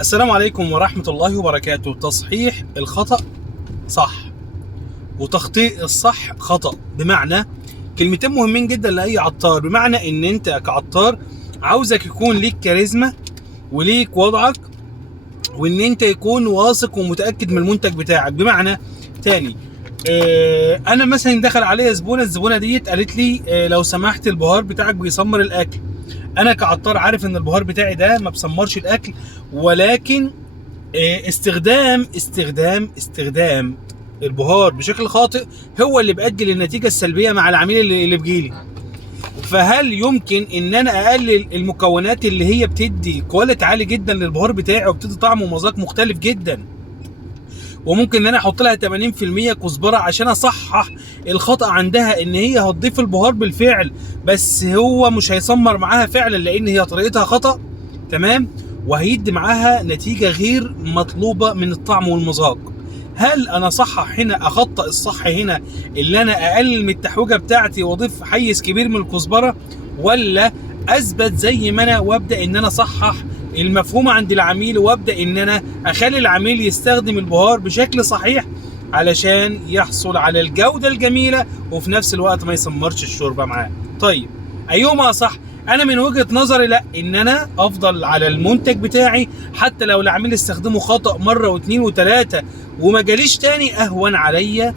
السلام عليكم ورحمة الله وبركاته. تصحيح الخطأ صح، وتخطيء الصح خطأ. بمعنى كلمتين مهمين جدا لأي عطار. بمعنى إن أنت كعطار عاوزك يكون ليك كاريزما وليك وضعك، وإن أنت يكون واثق ومتأكد من المنتج بتاعك. بمعنى تاني، أنا مثلا دخل عليا زبونة، الزبونة ديت قالت لي لو سمحت البهار بتاعك بيسمر الأكل. انا كعطار عارف ان البهار بتاعي ده ما بسمرش الاكل، ولكن استخدام البهار بشكل خاطئ هو اللي بيؤدي للنتيجه السلبيه مع العميل اللي بيجيلي. فهل يمكن ان انا اقلل المكونات اللي هي بتدي كواليتي عالي جدا للبهار بتاعي وبتدي طعم ومذاق مختلف جدا، وممكن ان انا احط لها 80% كزبره عشان اصحح الخطا عندها ان هي هتضيف البهار بالفعل، بس هو مش هيسمر معاها فعلا لان هي طريقتها خطا، تمام، وهيدي معاها نتيجه غير مطلوبه من الطعم والمذاق؟ هل انا صحح هنا، اخطأ الصح هنا اللي انا اقلل من التحويجه بتاعتي واضيف حيز كبير من الكزبره، ولا اثبت زي ما انا وابدا ان انا اصحح المفهوم عند العميل وابدا ان انا اخلي العميل يستخدم البهار بشكل صحيح علشان يحصل على الجوده الجميله وفي نفس الوقت ما يسمرش الشوربه معاه؟ طيب ايهما صح؟ انا من وجهه نظري لا، ان انا افضل على المنتج بتاعي حتى لو العميل استخدمه خطا مره واثنين وثلاثه وما جاليش تاني، اهون عليا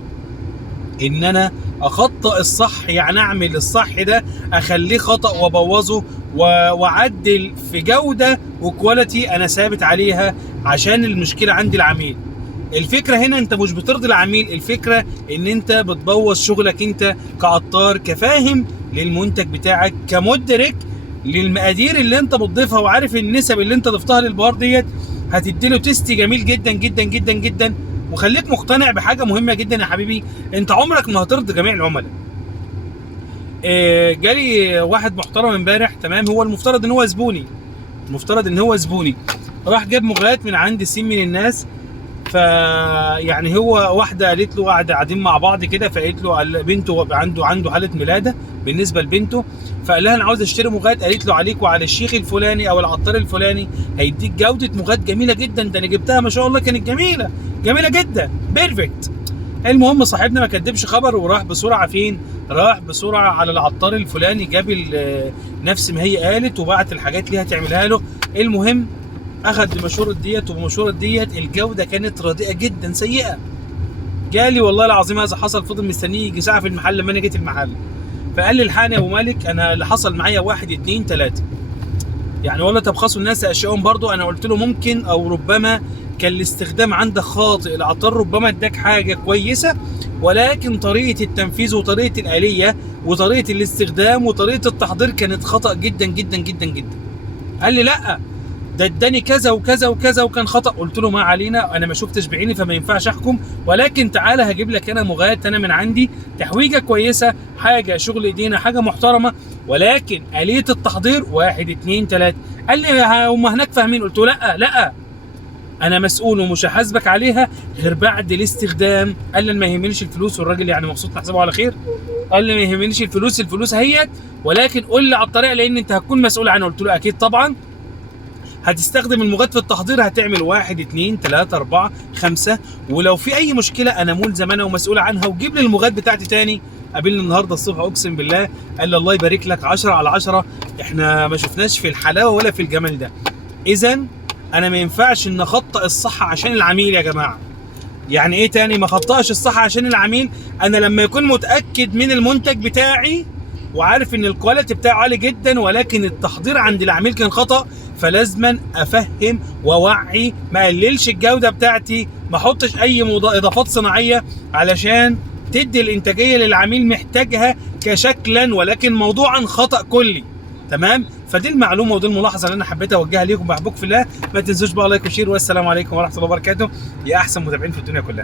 ان انا اخطأ الصح، يعني اعمل الصح ده اخليه خطأ وابوظه واعدل في جودة وكواليتي انا ثابت عليها عشان المشكلة عند العميل. الفكرة هنا انت مش بترضي العميل، الفكرة ان انت بتبوظ شغلك انت كعطار، كفاهم للمنتج بتاعك، كمدرك للمقادير اللي انت بتضيفها، وعارف النسب اللي انت ضفتها للبهار ديت هتديله تيست جميل جدا جدا جدا جدا. وخليك مقتنع بحاجه مهمه جدا يا حبيبي، انت عمرك ما هترضي جميع العملاء. جالي واحد محترم امبارح، تمام، هو المفترض ان هو زبوني، راح جاب مغريات من عند سين من الناس. فيعني هو واحده قالت له، قاعدين مع بعض كده، فقالت له بنته عنده حاله ولاده بالنسبه لبنته، فقال لها انا عاوز اشتري مغاد. قالت له عليك وعلى الشيخ الفلاني او العطار الفلاني هيديك جوده مغاد جميله جدا، ده انا جبتها ما شاء الله كانت جميله جدا بيرفكت. المهم صاحبنا ما كدبش خبر وراح بسرعه فين؟ راح بسرعه على العطار الفلاني، جاب نفس ما هي قالت وبعت الحاجات ليها تعملها له. المهم اخذ بمشوره ديت، وبمشوره ديت الجوده كانت رديئه جدا سيئه. جالي والله العظيم هذا حصل، فضل مستنيه يجي ساعه في المحل لما انا جيت المحل، فقال لي الحقني يا ابو مالك انا اللي حصل معايا 1 2 3. يعني ولا تبخسوا الناس اشياءهم برضو. انا قلت له ممكن او ربما كان الاستخدام عندك خاطئ، العطار ربما اداك حاجه كويسه ولكن طريقه التنفيذ وطريقه الاليه وطريقه الاستخدام وطريقه التحضير كانت خطا جدا جدا جدا جدا. قال لي لا ده اداني كذا وكذا وكذا وكان خطا. قلت له ما علينا، انا ما شفتش بعيني فما ينفعش احكم، ولكن تعالى هجيب لك انا مغاد انا من عندي، تحويجه كويسه، حاجه شغل ايدينا، حاجه محترمه، ولكن اليه التحضير 1 2 3. قال لي هم هناك فاهمين؟ قلت له لا انا مسؤول ومش هحاسبك عليها غير بعد الاستخدام. قال لي ما يهمنيش الفلوس، والراجل يعني مبسوط نحسبه على خير. قال لي ما يهمنيش الفلوس اهيت، ولكن قول لي على الطريقه لان انت هتكون مسؤول عنها. قلت له اكيد طبعا. هتستخدم المغاد في التحضير هتعمل 1 2 3 4 5، ولو في اي مشكله انا ملزم انا ومسؤول عنها، وجيب لي المغاد بتاعتي تاني. قابلني النهارده الصبح اقسم بالله قال لي الله يبارك لك 10 على 10، احنا ما شفناش في الحلاوه ولا في الجمال ده. اذا انا ما ينفعش ان اخطئ الصح عشان العميل يا جماعه. يعني ايه تاني ما اخطئش الصح عشان العميل؟ انا لما يكون متاكد من المنتج بتاعي وعارف ان الكواليتي بتاعه عالي جدا ولكن التحضير عند العميل كان خطا، فلازما افهم واوعي، ما اقللش الجوده بتاعتي، ما احطش اي اضافات صناعيه علشان تدي الانتاجيه للعميل محتاجها كشكلا ولكن موضوعا خطا كلي. تمام؟ فدي المعلومه ودي الملاحظه اللي انا حبيت اوجهها ليكم. بحبكم في الله، ما تنسوش بقى لايك وشير، والسلام عليكم ورحمه الله وبركاته يا احسن متابعين في الدنيا كلها.